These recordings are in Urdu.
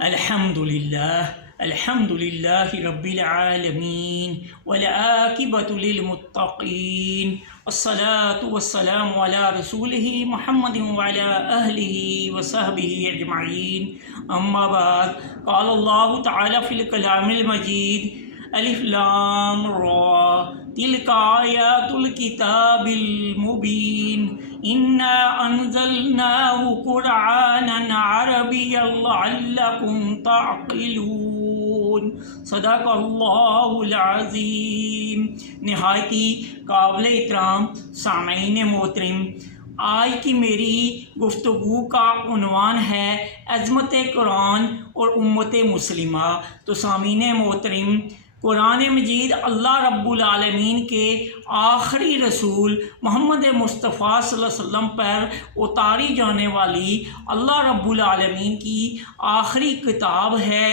الحمد للہ رب العالمین والعاقبۃ للمتقین والصلاة والسلام علی رسولہ محمد وعلی اہلہ وصحبہ اجمعین اما بعد قال اللہ تعالی فی الکلام المجید الف لام را تلک آیات الکتاب المبین انا انزلناہ قرآنا عربیا لعلکم تعقلون صدق اللہ العظیم۔ نہایتی قابل احترام سامعین محترم، آج کی میری گفتگو کا عنوان ہے عظمت قرآن اور امت مسلمہ۔ تو سامعین محترم، قرآن مجید اللہ رب العالمین کے آخری رسول محمد مصطفیٰ صلی اللہ علیہ وسلم پر اتاری جانے والی اللہ رب العالمین کی آخری کتاب ہے۔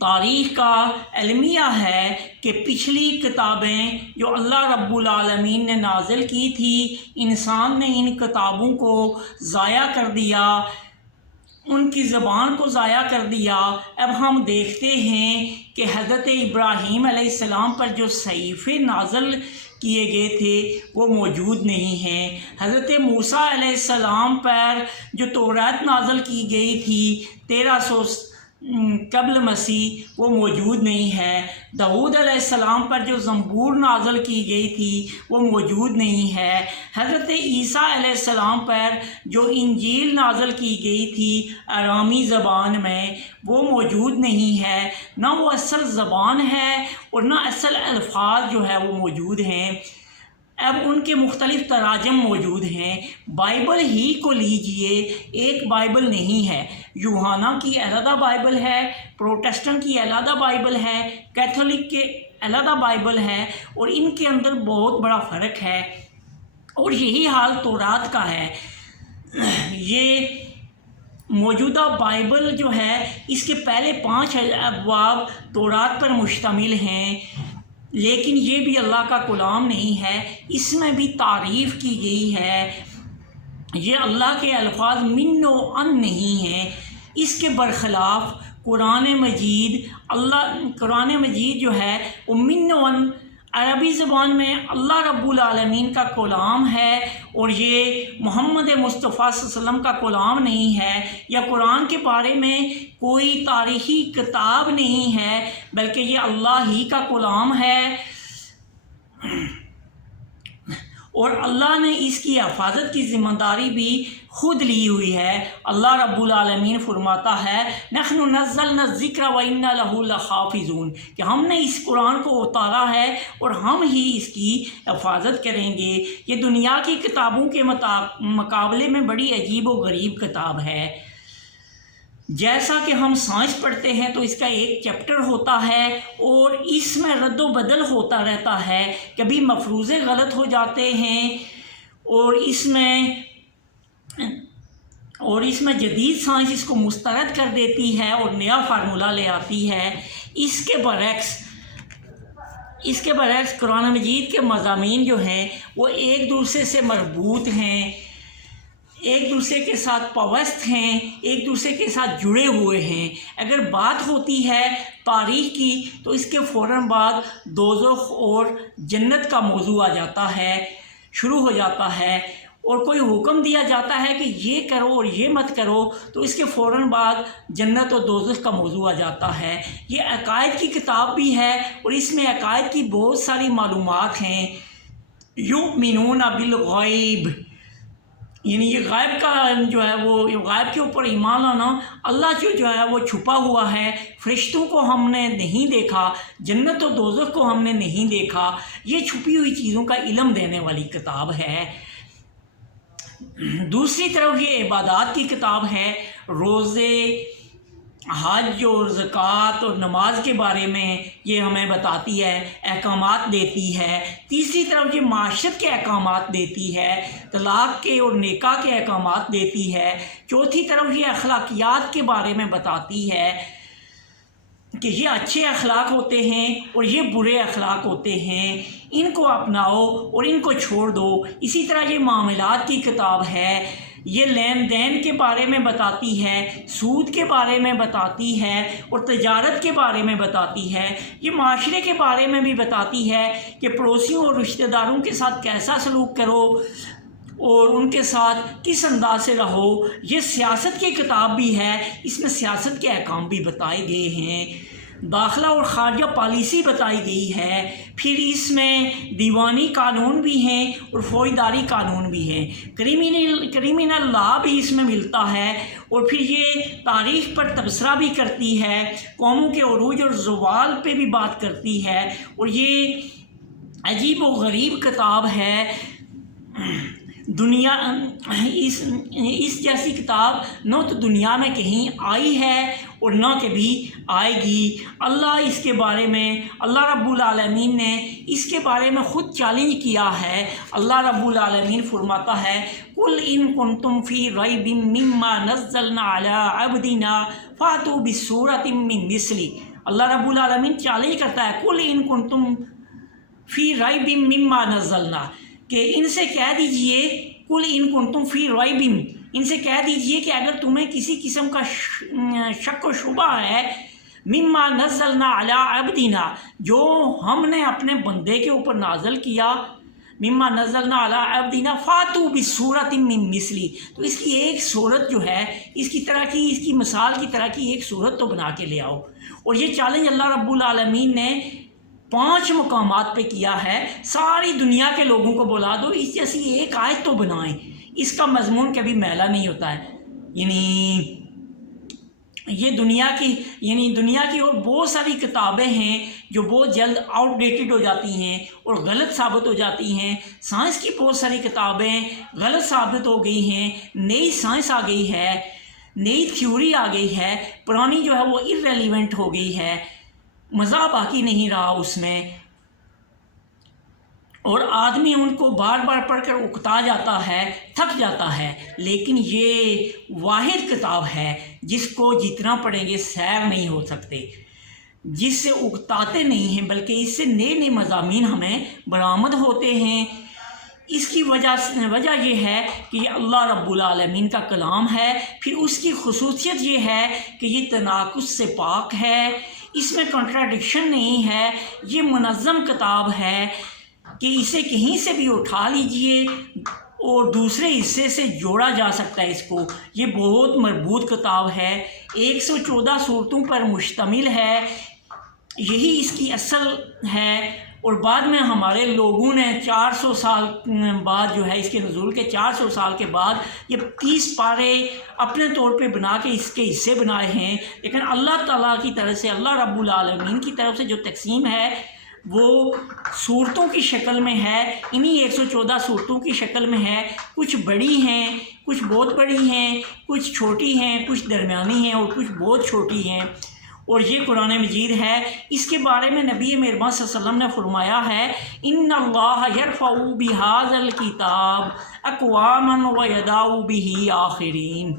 تاریخ کا المیہ ہے کہ پچھلی کتابیں جو اللہ رب العالمین نے نازل کی تھی، انسان نے ان کتابوں کو ضائع کر دیا، ان کی زبان کو ضائع کر دیا۔ اب ہم دیکھتے ہیں کہ حضرت ابراہیم علیہ السلام پر جو صحیفے نازل کیے گئے تھے وہ موجود نہیں ہیں۔ حضرت موسیٰ علیہ السلام پر جو توراۃ نازل کی گئی تھی 1300 قبل مسیح، وہ موجود نہیں ہے۔ داؤد علیہ السلام پر جو زبور نازل کی گئی تھی وہ موجود نہیں ہے۔ حضرت عیسیٰ علیہ السلام پر جو انجیل نازل کی گئی تھی ارامی زبان میں، وہ موجود نہیں ہے۔ نہ وہ اصل زبان ہے اور نہ اصل الفاظ جو ہے وہ موجود ہیں۔ اب ان کے مختلف تراجم موجود ہیں۔ بائبل ہی کو لیجئے، ایک بائبل نہیں ہے۔ یوحنا کی علیحدہ بائبل ہے، پروٹسٹنٹ کی علیحدہ بائبل ہے، کیتھولک کے علیحدہ بائبل ہے، اور ان کے اندر بہت بڑا فرق ہے۔ اور یہی حال تورات کا ہے۔ یہ موجودہ بائبل جو ہے اس کے پہلے 5 ابواب تورات پر مشتمل ہیں، لیکن یہ بھی اللہ کا کلام نہیں ہے۔ اس میں بھی تعریف کی گئی ہے۔ یہ اللہ کے الفاظ من و ان نہیں ہیں۔ اس کے برخلاف قرآن مجید جو ہے وہ من و ان عربی زبان میں اللہ رب العالمین کا کلام ہے، اور یہ محمد مصطفیٰ صلی اللہ علیہ وسلم کا کلام نہیں ہے، یا قرآن کے بارے میں کوئی تاریخی کتاب نہیں ہے، بلکہ یہ اللہ ہی کا کلام ہے، اور اللہ نے اس کی حفاظت کی ذمہ داری بھی خود لی ہوئی ہے۔ اللہ رب العالمین فرماتا ہے نحن نزلنا الذکر وإنا لہ لحافظون، کہ ہم نے اس قرآن کو اتارا ہے اور ہم ہی اس کی حفاظت کریں گے۔ یہ دنیا کی کتابوں کے مقابلے میں بڑی عجیب و غریب کتاب ہے۔ جیسا کہ ہم سائنس پڑھتے ہیں تو اس کا ایک چیپٹر ہوتا ہے اور اس میں رد و بدل ہوتا رہتا ہے، کبھی مفروضے غلط ہو جاتے ہیں، اور اس میں جدید سائنس اس کو مسترد کر دیتی ہے اور نیا فارمولہ لے آتی ہے۔ اس کے برعکس قرآن مجید کے مضامین جو ہیں وہ ایک دوسرے سے مربوط ہیں، ایک دوسرے کے ساتھ پابست ہیں، ایک دوسرے کے ساتھ جڑے ہوئے ہیں۔ اگر بات ہوتی ہے تاریخ کی تو اس کے فوراً بعد دوزخ اور جنت کا موضوع آ جاتا ہے، شروع ہو جاتا ہے، اور کوئی حکم دیا جاتا ہے کہ یہ کرو اور یہ مت کرو تو اس کے فوراً بعد جنت اور دوزخ کا موضوع آ جاتا ہے۔ یہ عقائد کی کتاب بھی ہے اور اس میں عقائد کی بہت ساری معلومات ہیں۔ یؤمنون بالغیب، یعنی یہ غائب کا جو ہے وہ غائب کے اوپر ایمان لانا۔ اللہ جو ہے وہ چھپا ہوا ہے، فرشتوں کو ہم نے نہیں دیکھا، جنت و دوزخ کو ہم نے نہیں دیکھا، یہ چھپی ہوئی چیزوں کا علم دینے والی کتاب ہے۔ دوسری طرف یہ عبادات کی کتاب ہے، روزے، حج اور زکوٰۃ اور نماز کے بارے میں یہ ہمیں بتاتی ہے، احکامات دیتی ہے۔ تیسری طرف یہ معاشرت کے احکامات دیتی ہے، طلاق کے اور نکاح کے احکامات دیتی ہے۔ چوتھی طرف یہ اخلاقیات کے بارے میں بتاتی ہے کہ یہ اچھے اخلاق ہوتے ہیں اور یہ برے اخلاق ہوتے ہیں۔ ان کو اپناؤ اور ان کو چھوڑ دو۔ اسی طرح یہ معاملات کی کتاب ہے، یہ لین دین کے بارے میں بتاتی ہے، سود کے بارے میں بتاتی ہے اور تجارت کے بارے میں بتاتی ہے۔ یہ معاشرے کے بارے میں بھی بتاتی ہے کہ پڑوسیوں اور رشتہ داروں کے ساتھ کیسا سلوک کرو اور ان کے ساتھ کس انداز سے رہو۔ یہ سیاست کی کتاب بھی ہے، اس میں سیاست کے احکام بھی بتائے گئے ہیں، داخلہ اور خارجہ پالیسی بتائی گئی ہے۔ پھر اس میں دیوانی قانون بھی ہیں اور فوجداری قانون بھی ہیں، کریمنل لا بھی اس میں ملتا ہے۔ اور پھر یہ تاریخ پر تبصرہ بھی کرتی ہے، قوموں کے عروج اور زوال پہ بھی بات کرتی ہے، اور یہ عجیب و غریب کتاب ہے۔ دنیا اس جیسی کتاب نہ تو دنیا میں کہیں آئی ہے اور نہ کبھی آئے گی۔ اللہ رب العالمین نے اس کے بارے میں خود چیلنج کیا ہے۔ اللہ رب العالمین فرماتا ہے قُلْ إِن كُنتُمْ فِي رَيْبٍ مِّمَّا نَزَّلْنَا عَلَىٰ عَبْدِنَا فَأْتُوا بِسُورَةٍ مِّن مِّثْلِهِ۔ اللہ رب العالمین چیلنج کرتا ہے قُلْ إِن كُنتُمْ فِي رَيْبٍ مِّمَّا نَزَّلْنَا، کہ ان سے کہہ دیجئے قُلْ إِن كُنتُمْ فِي رَيْبٍ، ان سے کہہ دیجئے کہ اگر تمہیں کسی قسم کا شک و شبہ ہے، مما نزلنا علی عبدنا، جو ہم نے اپنے بندے کے اوپر نازل کیا، مما نزلنا علی عبدنا فاتوا بصورت من مثلی، تو اس کی ایک صورت جو ہے اس کی مثال کی طرح کی ایک صورت تو بنا کے لے آؤ۔ اور یہ چیلنج اللہ رب العالمین نے 5 مقامات پہ کیا ہے، ساری دنیا کے لوگوں کو بلا دو، اس جیسی ایک آیت تو بنائیں۔ اس کا مضمون کبھی میلا نہیں ہوتا ہے، یہ دنیا کی اور بہت ساری کتابیں ہیں جو بہت جلد آؤٹ ڈیٹڈ ہو جاتی ہیں اور غلط ثابت ہو جاتی ہیں۔ سائنس کی بہت ساری کتابیں غلط ثابت ہو گئی ہیں، نئی سائنس آ گئی ہے، نئی تھیوری آ گئی ہے، پرانی جو ہے وہ irrelevant ہو گئی ہے، مزہ باقی نہیں رہا اس میں، اور آدمی ان کو بار بار پڑھ کر اکتا جاتا ہے، تھک جاتا ہے۔ لیکن یہ واحد کتاب ہے جس کو جتنا پڑھیں گے سیر نہیں ہو سکتے، جس سے اکتاتے نہیں ہیں، بلکہ اس سے نئے نئے مضامین ہمیں برآمد ہوتے ہیں۔ اس کی وجہ یہ ہے کہ یہ اللہ رب العالمین کا کلام ہے۔ پھر اس کی خصوصیت یہ ہے کہ یہ تناقض سے پاک ہے، اس میں کنٹراڈکشن نہیں ہے، یہ منظم کتاب ہے کہ اسے کہیں سے بھی اٹھا لیجئے اور دوسرے حصے سے جوڑا جا سکتا ہے اس کو۔ یہ بہت مربوط کتاب ہے، 114 صورتوں پر مشتمل ہے، یہی اس کی اصل ہے۔ اور بعد میں ہمارے لوگوں نے 400 سال بعد جو ہے اس کے نزول کے 400 سال کے بعد یہ 30 پارے اپنے طور پہ بنا کے اس کے حصے بنائے ہیں، لیکن اللہ تعالیٰ کی طرف سے، اللہ رب العالمین کی طرف سے جو تقسیم ہے وہ صورتوں کی شکل میں ہے، انہی 114 صورتوں کی شکل میں ہے۔ کچھ بڑی ہیں، کچھ بہت بڑی ہیں، کچھ چھوٹی ہیں، کچھ درمیانی ہیں اور کچھ بہت چھوٹی ہیں، اور یہ قرآن مجید ہے۔ اس کے بارے میں نبی مہربان صلی اللہ علیہ وسلم نے فرمایا ہے ان اللہ یرفع بہذا الکتاب اقواما ویضع بہ آخرین،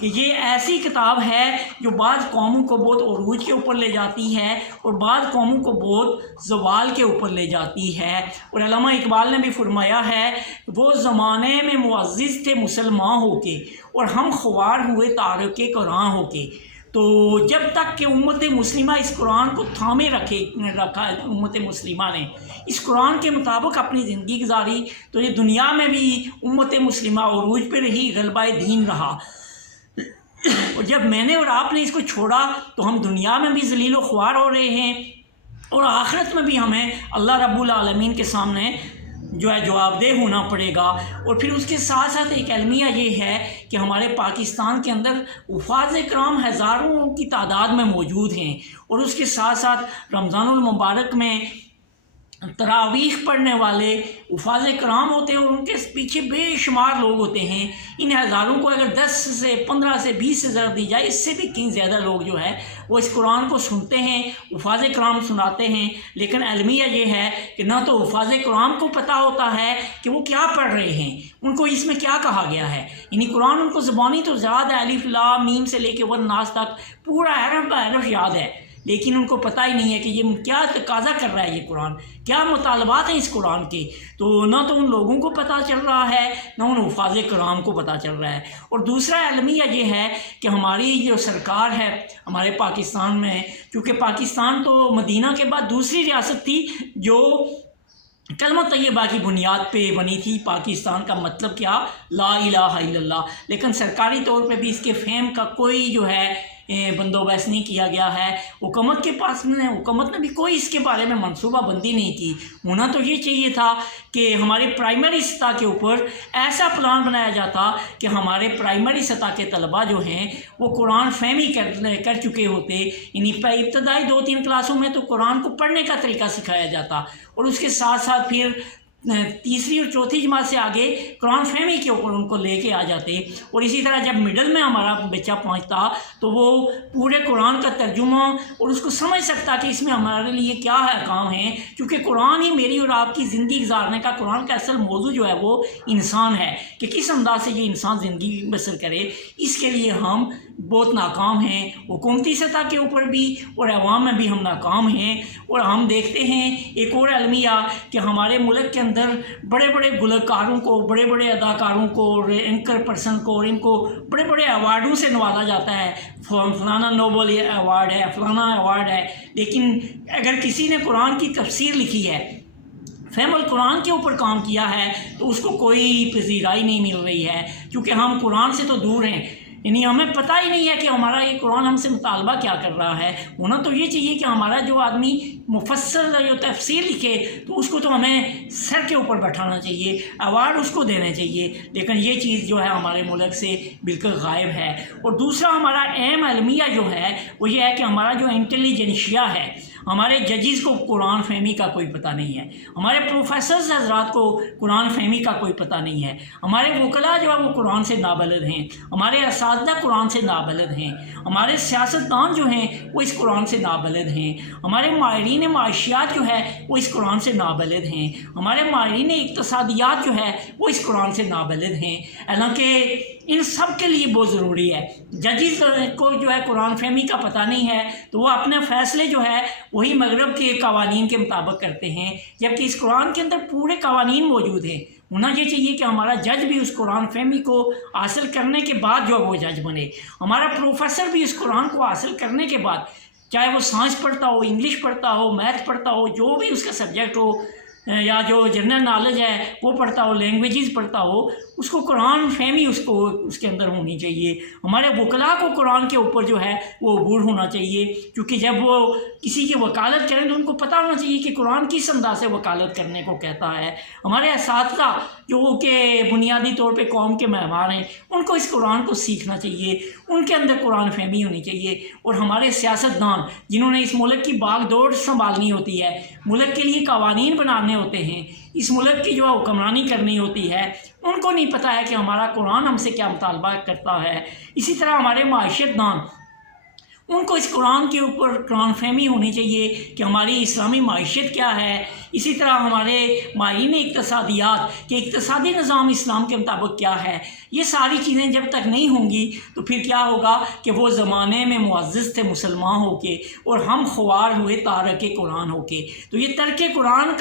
کہ یہ ایسی کتاب ہے جو بعض قوموں کو بہت عروج کے اوپر لے جاتی ہے اور بعض قوموں کو بہت زوال کے اوپر لے جاتی ہے۔ اور علامہ اقبال نے بھی فرمایا ہے وہ زمانے میں معزز تھے مسلمان ہو کے اور ہم خوار ہوئے تارک قرآن ہو کے۔ تو جب تک کہ امت مسلمہ اس قرآن کو تھامے رکھا امت مسلمہ نے اس قرآن کے مطابق اپنی زندگی گزاری، تو یہ دنیا میں بھی امت مسلمہ عروج پہ رہی، غلبہ دین رہا۔ اور جب میں نے اور آپ نے اس کو چھوڑا تو ہم دنیا میں بھی ذلیل و خوار ہو رہے ہیں اور آخرت میں بھی ہمیں اللہ رب العالمین کے سامنے جو ہے جواب دہ ہونا پڑے گا۔ اور پھر اس کے ساتھ ساتھ ایک المیہ یہ ہے کہ ہمارے پاکستان کے اندر حفاظ کرام ہزاروں کی تعداد میں موجود ہیں، اور اس کے ساتھ ساتھ رمضان المبارک میں تراویح پڑھنے والے حفاظ کرام ہوتے ہیں اور ان کے پیچھے بے شمار لوگ ہوتے ہیں۔ ان ہزاروں کو اگر 10 سے 15 سے 20 سے ضرب دی جائے، اس سے بھی کہیں زیادہ لوگ جو ہے وہ اس قرآن کو سنتے ہیں، حفاظ کرام سناتے ہیں۔ لیکن المیہ یہ ہے کہ نہ تو حفاظ کرام کو پتہ ہوتا ہے کہ وہ کیا پڑھ رہے ہیں، ان کو اس میں کیا کہا گیا ہے، یعنی قرآن ان کو زبانی تو یاد ہے، الف لام میم سے لے کے والناس تک پورا حرف بہ حرف یاد ہے، لیکن ان کو پتہ ہی نہیں ہے کہ یہ کیا تقاضا کر رہا ہے یہ قرآن، کیا مطالبات ہیں اس قرآن کے. تو نہ تو ان لوگوں کو پتہ چل رہا ہے، نہ ان حفاظ کرام کو پتہ چل رہا ہے. اور دوسرا المیہ یہ ہے کہ ہماری جو سرکار ہے ہمارے پاکستان میں، کیونکہ پاکستان تو مدینہ کے بعد دوسری ریاست تھی جو کلمہ طیبہ کی بنیاد پہ بنی تھی. پاکستان کا مطلب کیا؟ لا الہ الا اللہ. لیکن سرکاری طور پہ بھی اس کے فہم کا کوئی جو ہے بندوبست نہیں کیا گیا ہے. حکومت کے پاس حکومت نے بھی کوئی اس کے بارے میں منصوبہ بندی نہیں کی. ہونا تو یہ چاہیے تھا کہ ہمارے پرائمری سطح کے اوپر ایسا پلان بنایا جاتا کہ ہمارے پرائمری سطح کے طلباء جو ہیں وہ قرآن فہمی کر چکے ہوتے. یعنی ابتدائی 2-3 کلاسوں میں تو قرآن کو پڑھنے کا طریقہ سکھایا جاتا، اور اس کے ساتھ ساتھ پھر تیسری اور چوتھی جماعت سے آگے قرآن فہمی کے اوپر ان کو لے کے آ جاتے. اور اسی طرح جب مڈل میں ہمارا بچہ پہنچتا تو وہ پورے قرآن کا ترجمہ اور اس کو سمجھ سکتا کہ اس میں ہمارے لیے کیا احکام ہیں، کیونکہ قرآن ہی میری اور آپ کی زندگی گزارنے کا، قرآن کا اصل موضوع جو ہے وہ انسان ہے کہ کس انداز سے یہ انسان زندگی بسر کرے. اس کے لیے ہم بہت ناکام ہیں، حکومتی سطح کے اوپر بھی اور عوام میں بھی ہم ناکام ہیں. اور ہم دیکھتے ہیں ایک اور المیہ کہ ہمارے ملک کے اندر بڑے بڑے گلوکاروں کو، بڑے بڑے اداکاروں کو، اینکر پرسن کو، اور ان کو بڑے بڑے ایوارڈوں سے نوازا جاتا ہے. فلانا نوبل ایوارڈ ہے، فلانا ایوارڈ ہے. لیکن اگر کسی نے قرآن کی تفسیر لکھی ہے، فہم القرآن کے اوپر کام کیا ہے، تو اس کو کوئی پذیرائی نہیں مل رہی ہے، کیونکہ ہم قرآن سے تو دور ہیں. یعنی ہمیں پتہ ہی نہیں ہے کہ ہمارا یہ قرآن ہم سے مطالبہ کیا کر رہا ہے. ہونا تو یہ چاہیے کہ ہمارا جو آدمی مفسر جو تفسیر لکھے تو اس کو تو ہمیں سر کے اوپر بٹھانا چاہیے، ایوارڈ اس کو دینا چاہیے. لیکن یہ چیز جو ہے ہمارے ملک سے بالکل غائب ہے. اور دوسرا ہمارا اہم المیہ جو ہے وہ یہ ہے کہ ہمارا جو انٹیلیجنشیا ہے، ہمارے ججز کو قرآن فہمی کا کوئی پتہ نہیں ہے، ہمارے پروفیسرز حضرات کو قرآن فہمی کا کوئی پتہ نہیں ہے، ہمارے وکلاء جو ہے وہ قرآن سے نابلد ہیں، ہمارے اساتذہ قرآن سے نابلد ہیں، ہمارے سیاستدان جو ہیں وہ اس قرآن سے نابلد ہیں، ہمارے ماہرین معاشیات جو ہے وہ اس قرآن سے نابلد ہیں، ہمارے ماہرین اقتصادیات جو ہے وہ اس قرآن سے نابلد ہیں. حالانکہ ان سب کے لیے بہت ضروری ہے. ججز کو جو ہے قرآن فہمی کا پتہ نہیں ہے تو وہ اپنے فیصلے جو ہے وہی مغرب کے قوانین کے مطابق کرتے ہیں، جبکہ اس قرآن کے اندر پورے قوانین موجود ہیں. ہونا یہ چاہیے کہ ہمارا جج بھی اس قرآن فہمی کو حاصل کرنے کے بعد جو وہ جج بنے، ہمارا پروفیسر بھی اس قرآن کو حاصل کرنے کے بعد، چاہے وہ سائنس پڑھتا ہو، انگلش پڑھتا ہو، میتھ پڑھتا ہو، جو بھی اس کا سبجیکٹ ہو، یا جو جنرل نالج ہے وہ پڑھتا ہو، لینگویجز پڑھتا ہو، اس کو قرآن فہمی اس کے اندر ہونی چاہیے. ہمارے وکلاء کو قرآن کے اوپر جو ہے وہ عبور ہونا چاہیے، کیونکہ جب وہ کسی کی وکالت کریں تو ان کو پتہ ہونا چاہیے کہ قرآن کس انداز سے وکالت کرنے کو کہتا ہے. ہمارے اساتذہ جو کہ بنیادی طور پہ قوم کے معمار ہیں، ان کو اس قرآن کو سیکھنا چاہیے، ان کے اندر قرآن فہمی ہونی چاہیے. اور ہمارے سیاستدان جنہوں نے اس ملک کی باغ دوڑ سنبھالنی ہوتی ہے، ملک کے لیے قوانین بنانے ہوتے ہیں، اس ملک کی جو حکمرانی کرنی ہوتی ہے، ان کو نہیں پتہ ہے کہ ہمارا قرآن ہم سے کیا مطالبہ کرتا ہے. اسی طرح ہمارے معاشیت دان، ان کو اس قرآن کے اوپر قرآن فہمی ہونی چاہیے کہ ہماری اسلامی معیشت کیا ہے. اسی طرح ہمارے ماہرین اقتصادیات کہ اقتصادی نظام اسلام کے مطابق کیا ہے. یہ ساری چیزیں جب تک نہیں ہوں گی تو پھر کیا ہوگا کہ وہ زمانے میں معزز تھے مسلمان ہو کے اور ہم خوار ہوئے تارک قرآن ہو کے. تو یہ ترک قرآن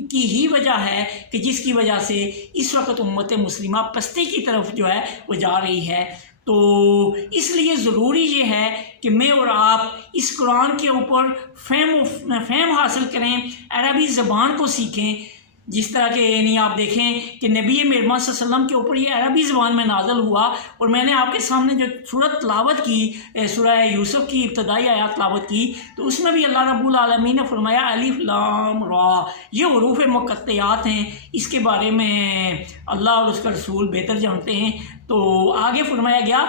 کی ہی وجہ ہے کہ جس کی وجہ سے اس وقت امت مسلمہ پستی کی طرف جو ہے وہ جا رہی ہے. تو اس لیے ضروری یہ ہے کہ میں اور آپ اس قرآن کے اوپر فہم حاصل کریں، عربی زبان کو سیکھیں. جس طرح کہ یعنی آپ دیکھیں کہ نبی محمد صلی اللہ علیہ وسلم کے اوپر یہ عربی زبان میں نازل ہوا. اور میں نے آپ کے سامنے جو سورت تلاوت کی، سورہ یوسف کی ابتدائی آیات تلاوت کی، تو اس میں بھی اللہ رب العالمین نے فرمایا الف لام را، یہ حروف مقطعات ہیں. اس کے بارے میں اللہ اور اس کا رسول بہتر جانتے ہیں. تو آگے فرمایا گیا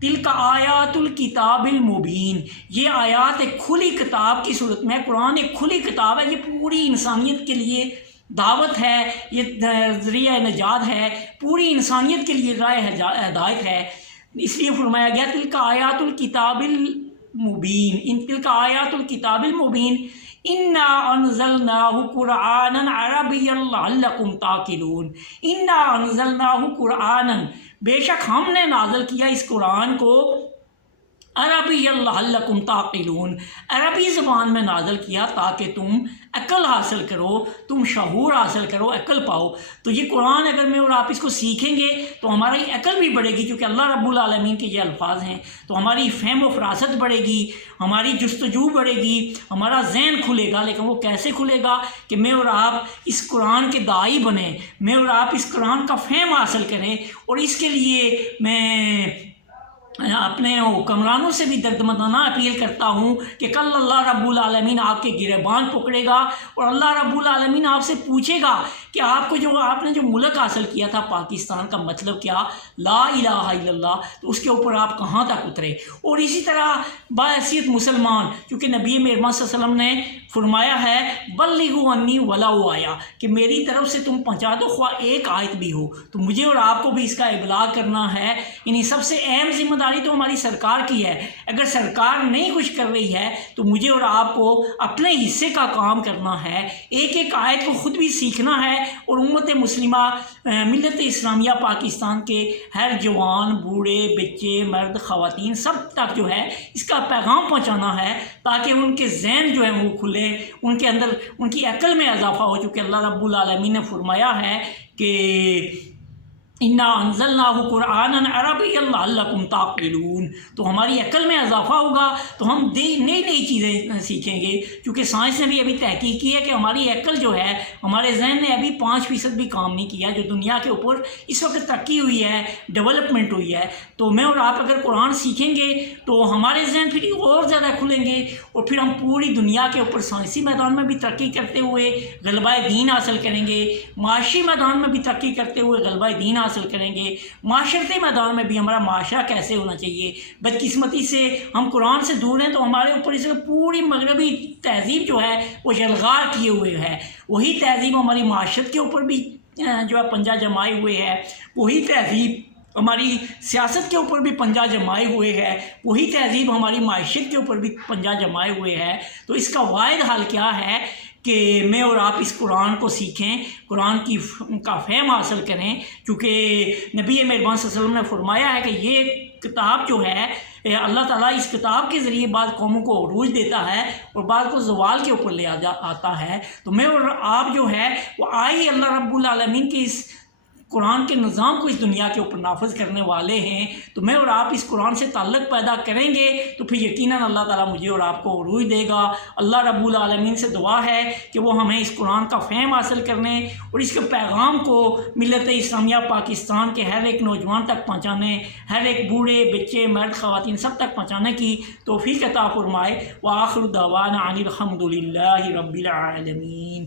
تلک آیات الکتاب المبین، یہ آیات ایک کھلی کتاب کی صورت میں، قرآن ایک کھلی کتاب ہے، یہ پوری انسانیت کے لیے دعوت ہے، یہ ذریعہ نجات ہے، پوری انسانیت کے لیے راہ ہدایت ہے. اس لیے فرمایا گیا تلک آیات الکتاب المبین، تلک آیات الکتاب المبین انا انزلناہ قرآنا عربیا لعلکم تعقلون. انا انزلناہ قرآنا، بے شک ہم نے نازل کیا اس قرآن کو عربی لعلکم تعقلون، عربی زبان میں نازل کیا تاکہ تم عقل حاصل کرو، تم شعور حاصل کرو، عقل پاؤ۔ تو یہ قرآن اگر میں اور آپ اس کو سیکھیں گے تو ہماری عقل بھی بڑھے گی، کیونکہ اللہ رب العالمین کے یہ الفاظ ہیں، تو ہماری فہم و فراست بڑھے گی، ہماری جستجو بڑھے گی، ہمارا ذہن کھلے گا۔ لیکن وہ کیسے کھلے گا؟ کہ میں اور آپ اس قرآن کے داعی بنیں، میں اور آپ اس قرآن کا فہم حاصل کریں، اور اس کے لیے میں اپنے حکمرانوں سے بھی دردمندانہ اپیل کرتا ہوں کہ کل اللہ رب العالمین آپ کے گریبان پکڑے گا، اور اللہ رب العالمین آپ سے پوچھے گا کہ آپ نے جو ملک حاصل کیا تھا پاکستان کا مطلب کیا، لا الہ الا اللہ، تو اس کے اوپر آپ کہاں تک اترے۔ اور اسی طرح بحیثیت مسلمان، کیونکہ نبی مہربان صلی اللہ علیہ وسلم نے فرمایا ہے بلغوا انی ولو آیا، کہ میری طرف سے تم پہنچا دو خواہ ایک آیت بھی ہو۔ تو مجھے اور آپ کو بھی اس کا ابلاغ کرنا ہے، یعنی سب سے اہم ذمہ داری تو ہماری سرکار کی ہے۔ اگر سرکار نہیں کچھ کر رہی ہے تو مجھے اور آپ کو اپنے حصے کا کام کرنا ہے، ایک ایک آیت کو خود بھی سیکھنا ہے، اور امت مسلمہ ملت اسلامیہ پاکستان کے ہر جوان، بوڑھے، بچے، مرد، خواتین سب تک جو ہے اس کا پیغام پہنچانا ہے، تاکہ ان کے ذہن جو ہے وہ کھلے، ان کے اندر ان کی عقل میں اضافہ ہو۔ چونکہ اللہ رب العالمین نے فرمایا ہے کہ انا انزلناہ قرآنا عربیا لعلکم تعقلون، تو ہماری عقل میں اضافہ ہوگا تو ہم نئی نئی چیزیں سیکھیں گے، کیونکہ سائنس نے بھی ابھی تحقیق کی ہے کہ ہماری عقل جو ہے، ہمارے ذہن نے ابھی 5% بھی کام نہیں کیا، جو دنیا کے اوپر اس وقت ترقی ہوئی ہے، ڈیولپمنٹ ہوئی ہے۔ تو میں اور آپ اگر قرآن سیکھیں گے تو ہمارے ذہن پھر اور زیادہ کھلیں گے، اور پھر ہم پوری دنیا کے اوپر سائنسی میدان میں بھی ترقی کرتے ہوئے غلبہ دین حاصل کریں گے، معاشی میدان میں بھی ترقی کرتے ہوئے غلبہ دین حاصل کریں گے، معاشرتی میدان میں بھی ہمارا معاشرہ کیسے ہونا چاہیے۔ بدقسمتی سے ہم قرآن سے دور ہیں تو ہمارے اوپر اس پوری مغربی تہذیب جو ہے وہ یلغار کیے ہوئے ہے، وہی تہذیب ہماری معاشرت کے اوپر بھی جو ہے پنجہ جمائے ہوئے ہے، وہی تہذیب ہماری سیاست کے اوپر بھی پنجہ جمائے ہوئے ہے، وہی تہذیب ہماری معیشت کے اوپر بھی پنجہ جمائے ہوئے ہے۔ تو اس کا واحد حل کیا ہے کہ میں اور آپ اس قرآن کو سیکھیں، قرآن کا فہم حاصل کریں، کیونکہ نبی مہربان صلی اللہ علیہ وسلم نے فرمایا ہے کہ یہ کتاب جو ہے اللہ تعالیٰ اس کتاب کے ذریعے بعض قوموں کو عروج دیتا ہے اور بعض کو زوال کے اوپر لے آتا ہے۔ تو میں اور آپ جو ہے وہ آئی اللہ رب العالمین کی اس قرآن کے نظام کو اس دنیا کے اوپر نافذ کرنے والے ہیں، تو میں اور آپ اس قرآن سے تعلق پیدا کریں گے تو پھر یقیناً اللہ تعالیٰ مجھے اور آپ کو عروج دے گا۔ اللہ رب العالمین سے دعا ہے کہ وہ ہمیں اس قرآن کا فہم حاصل کرنے اور اس کے پیغام کو ملت اسلامیہ پاکستان کے ہر ایک نوجوان تک پہنچانے، ہر ایک بوڑھے، بچے، مرد، خواتین سب تک پہنچانے کی توفیق عطا فرمائے۔ وآخر دعوانا ان الحمد للہ رب العالمین۔